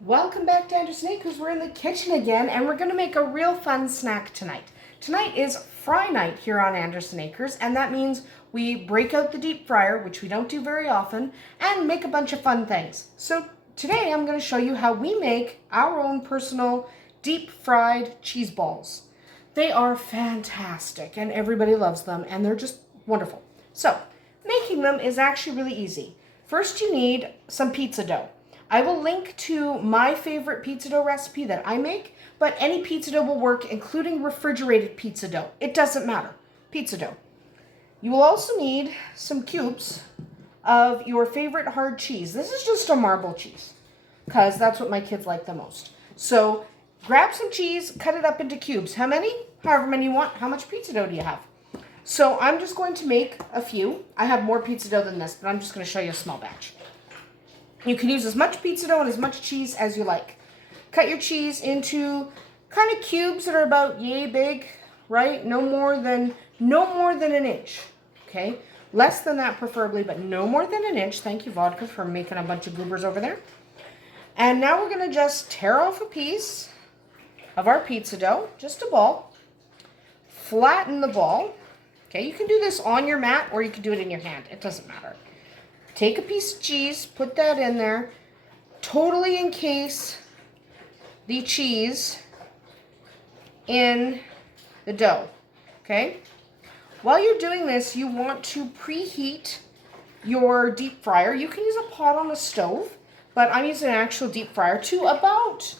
Welcome back to Andersen, because we're in the kitchen again, and we're going to make a real fun snack tonight. Tonight is fry night here on Andersen Acres, and that means we break out the deep fryer, which we don't do very often, and make a bunch of fun things. So today I'm going to show you how we make our own personal deep fried cheese balls. They are fantastic, and everybody loves them, and they're just wonderful. So making them is actually really easy. First you need some pizza dough. I will link to my favorite pizza dough recipe that I make, but any pizza dough will work, including refrigerated pizza dough. It doesn't matter. Pizza dough. You will also need some cubes of your favorite hard cheese. This is just a marble cheese, because that's what my kids like the most. So grab some cheese, cut it up into cubes. How many? However many you want. How much pizza dough do you have? So I'm just going to make a few. I have more pizza dough than this, but I'm just going to show you a small batch. You can use as much pizza dough and as much cheese as you like. Cut your cheese into kind of cubes that are about yay big, right? No more than an inch, okay? Less than that preferably, but no more than an inch. Thank you, vodka, for making a bunch of goobers over there. And now we're going to just tear off a piece of our pizza dough, just a ball. Flatten the ball. Okay, you can do this on your mat or you can do it in your hand. It doesn't matter. Take a piece of cheese, put that in there, totally encase the cheese in the dough, okay? While you're doing this, you want to preheat your deep fryer. You can use a pot on the stove, but I'm using an actual deep fryer to about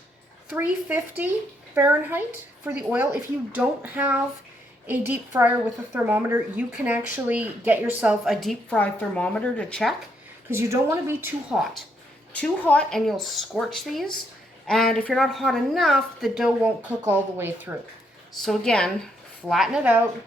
350 Fahrenheit for the oil. If you don't have a deep fryer with a thermometer, you can actually get yourself a deep fry thermometer to check, because you don't want to be too hot. Too hot and you'll scorch these, and if you're not hot enough, the dough won't cook all the way through. So again, flatten it out,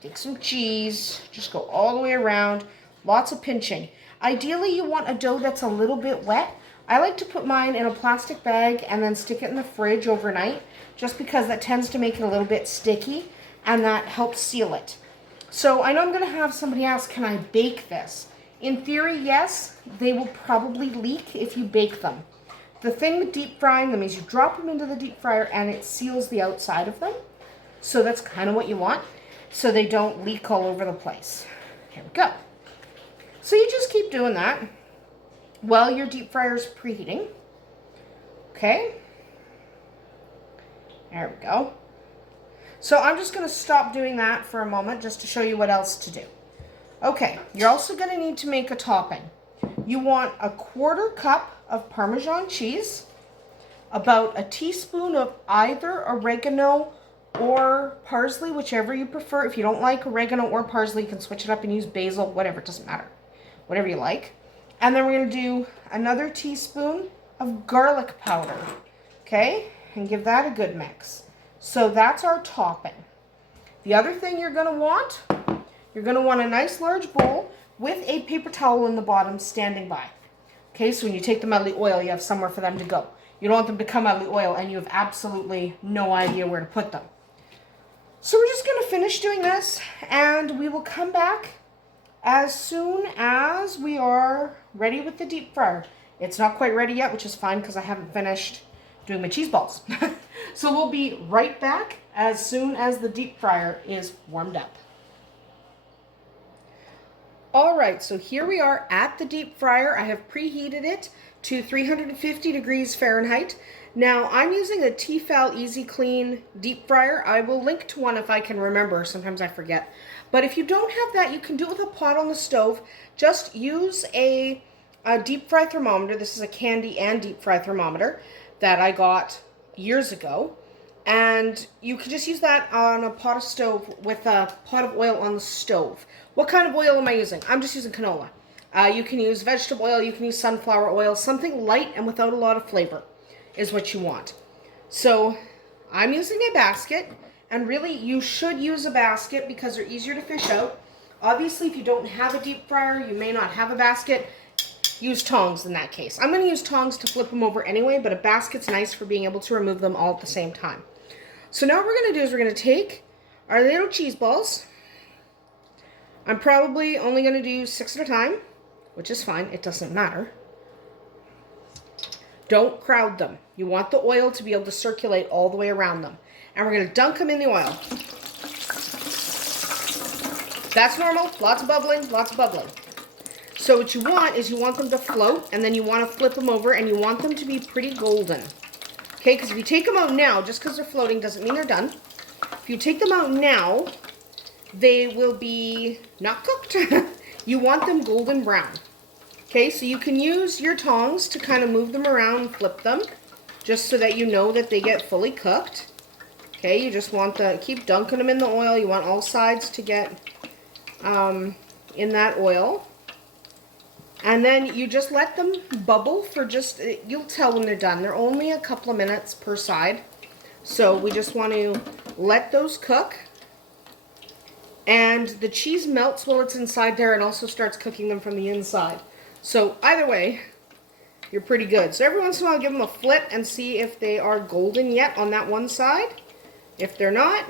take some cheese, just go all the way around, lots of pinching. Ideally you want a dough that's a little bit wet. I like to put mine in a plastic bag and then stick it in the fridge overnight, just because that tends to make it a little bit sticky, and that helps seal it. So I know I'm going to have somebody ask, can I bake this? In theory, yes, they will probably leak if you bake them. The thing with deep frying them is you drop them into the deep fryer and it seals the outside of them. So that's kind of what you want, so they don't leak all over the place. Here we go. So you just keep doing that while your deep fryer is preheating. Okay. There we go. So I'm just going to stop doing that for a moment just to show you what else to do. Okay, you're also going to need to make a topping. You want a 1/4 cup of Parmesan cheese, about a teaspoon of either oregano or parsley, whichever you prefer. If you don't like oregano or parsley, you can switch it up and use basil, whatever, it doesn't matter. Whatever you like. And then we're going to do another teaspoon of garlic powder, okay? And give that a good mix. So that's our topping. The other thing you're going to want a nice large bowl with a paper towel in the bottom standing by. Okay, so when you take them out of the oil, you have somewhere for them to go. You don't want them to come out of the oil and you have absolutely no idea where to put them. So we're just going to finish doing this, and we will come back as soon as we are ready with the deep fryer. It's not quite ready yet, which is fine because I haven't finished doing my cheese balls. So we'll be right back as soon as the deep fryer is warmed up. All right, so here we are at the deep fryer. I have preheated it to 350 degrees Fahrenheit. Now I'm using a Tefal Easy Clean deep fryer. I will link to one if I can remember. Sometimes I forget. But if you don't have that, you can do it with a pot on the stove. Just use a deep fry thermometer. This is a candy and deep fry thermometer that I got years ago, and you can just use that on a pot of stove with a pot of oil on the stove. What kind of oil am I using? I'm just using canola. You can use vegetable oil, you can use sunflower oil, something light and without a lot of flavor is what you want. So I'm using a basket, and really you should use a basket because they're easier to fish out. Obviously, if you don't have a deep fryer, you may not have a basket. Use tongs in that case. I'm going to use tongs to flip them over anyway, but a basket's nice for being able to remove them all at the same time. So now what we're going to do is we're going to take our little cheese balls. I'm probably only going to do 6 at a time, which is fine. It doesn't matter. Don't crowd them. You want the oil to be able to circulate all the way around them. And we're going to dunk them in the oil. That's normal. Lots of bubbling, lots of bubbling. So what you want is you want them to float, and then you want to flip them over, and you want them to be pretty golden. Okay, because if you take them out now, just because they're floating doesn't mean they're done. If you take them out now, they will be not cooked. You want them golden brown. Okay, so you can use your tongs to kind of move them around and flip them, just so that you know that they get fully cooked. Okay, you just want to keep dunking them in the oil. You want all sides to get in that oil. And then you just let them bubble for just, you'll tell when they're done. They're only a couple of minutes per side. So we just want to let those cook. And the cheese melts while it's inside there and also starts cooking them from the inside. So either way, you're pretty good. So every once in a while, give them a flip and see if they are golden yet on that one side. If they're not,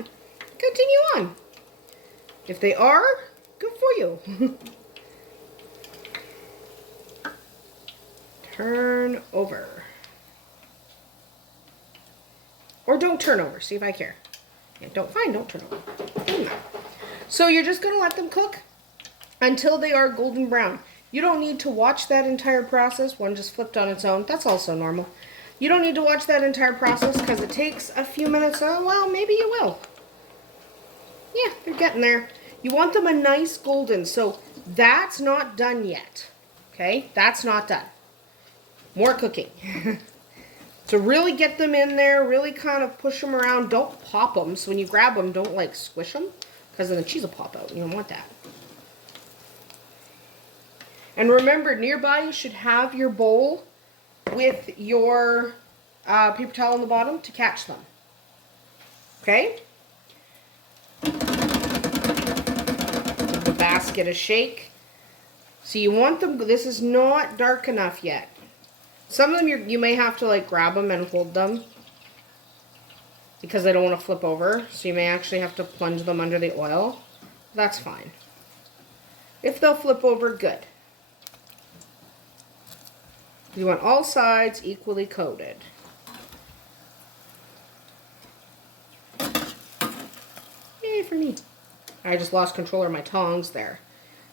continue on. If they are, good for you. Turn over. Or don't turn over, see if I care. Yeah, don't turn over. So you're just going to let them cook until they are golden brown. You don't need to watch that entire process. One just flipped on its own. That's also normal. You don't need to watch that entire process because it takes a few minutes. Oh, well, maybe you will. Yeah, they're getting there. You want them a nice golden. So that's not done yet. Okay, that's not done. More cooking. To really get them in there, really kind of push them around. Don't pop them. So when you grab them, don't like squish them, because then the cheese will pop out. You don't want that. And remember, nearby you should have your bowl with your paper towel on the bottom to catch them. Okay? Give the basket a shake. So you want them, this is not dark enough yet. Some of them you may have to like grab them and hold them because they don't want to flip over. So you may actually have to plunge them under the oil. That's fine. If they'll flip over, good. You want all sides equally coated. Yay for me. I just lost control of my tongs there.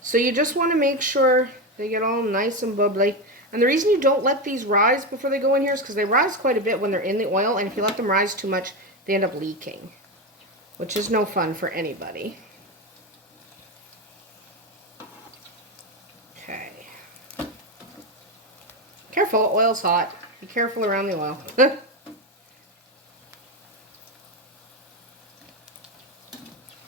So you just want to make sure they get all nice and bubbly. And the reason you don't let these rise before they go in here is because they rise quite a bit when they're in the oil, and if you let them rise too much, they end up leaking, which is no fun for anybody. Okay. Careful, oil's hot. Be careful around the oil.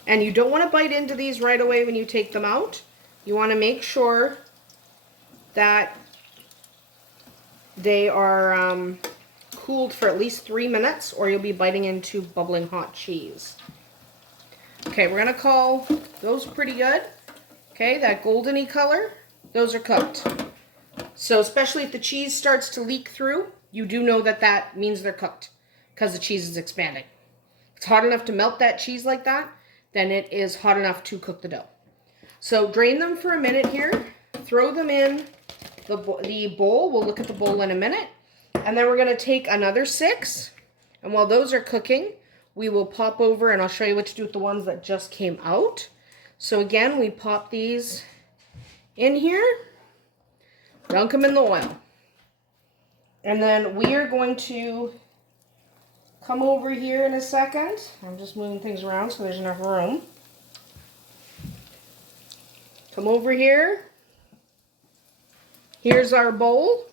And you don't want to bite into these right away when you take them out. You want to make sure that they are cooled for at least 3 minutes, or you'll be biting into bubbling hot cheese. Okay, we're going to call those pretty good. Okay, that goldeny color, those are cooked. So especially if the cheese starts to leak through, you do know that that means they're cooked because the cheese is expanding. If it's hot enough to melt that cheese like that, then it is hot enough to cook the dough. So drain them for a minute here, throw them in the bowl. We'll look at the bowl in a minute. And then we're going to take another 6. And while those are cooking, we will pop over, and I'll show you what to do with the ones that just came out. So again, we pop these in here, dunk them in the oil. And then we are going to come over here in a second. I'm just moving things around so there's enough room. Come over here. Here's our bowl.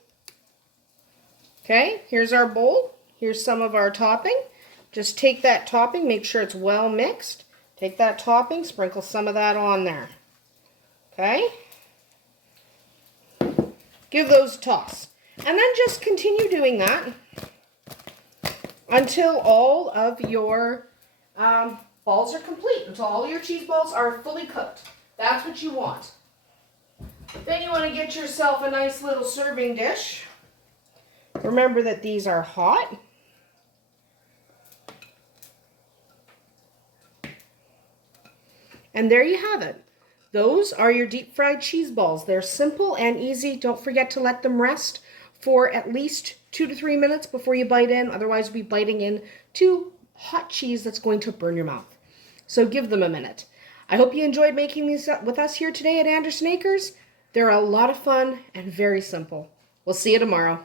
Okay, here's our bowl. Here's some of our topping. Just take that topping, make sure it's well mixed. Take that topping, sprinkle some of that on there. Okay? Give those a toss. And then just continue doing that until all of your balls are complete, until all your cheese balls are fully cooked. That's what you want. Then you want to get yourself a nice little serving dish. Remember that these are hot. And there you have it. Those are your deep fried cheese balls. They're simple and easy. Don't forget to let them rest for at least 2 to 3 minutes before you bite in. Otherwise, you'll be biting in to hot cheese that's going to burn your mouth. So give them a minute. I hope you enjoyed making these with us here today at Andersen Acres. They're a lot of fun and very simple. We'll see you tomorrow.